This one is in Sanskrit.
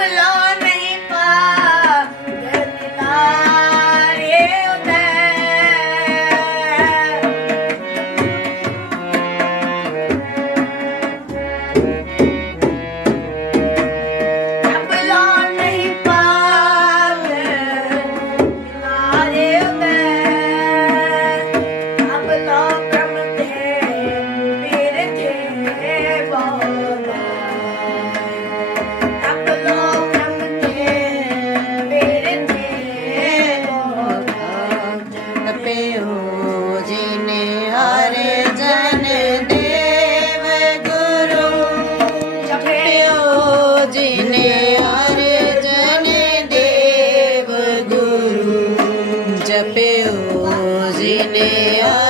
belong. जिने हर जन देव गुरु जपे जिने हर